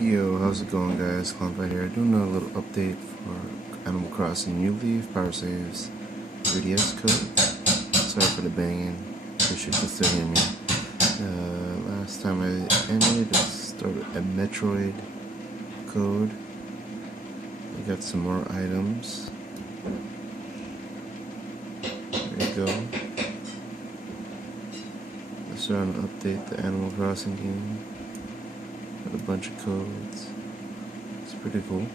Yo, how's it going, guys? Clownfight here, doing a little update for Animal Crossing New Leaf PowerSaves 3DS code. Sorry for the banging, wish you could still hear me. Last time I ended, it started a Metroid code. We got some more items. There you go. Let's try and update the Animal Crossing game. Got a bunch of codes. It's pretty cool.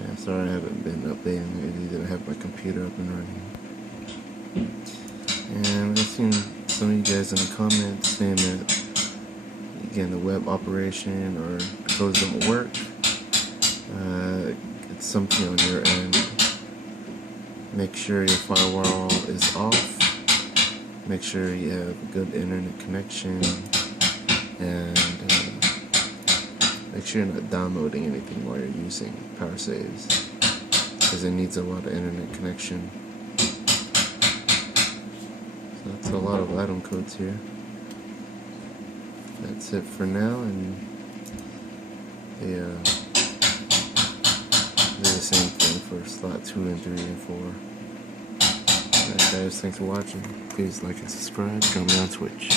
Yeah, sorry I haven't been updating it. I didn't have my computer up and running. And I've seen some of you guys in the comments saying that, again, the web operation or the codes don't work. It's something on your end. Make sure your firewall is off. Make sure you have a good internet connection, and make sure you're not downloading anything while you're using PowerSaves, because it needs a lot of internet connection. So that's a lot of item codes here. That's it for now, and they do the same thing for slot 2 and 3 and 4. Alright guys, thanks for watching. Please like and subscribe. Join me on Twitch.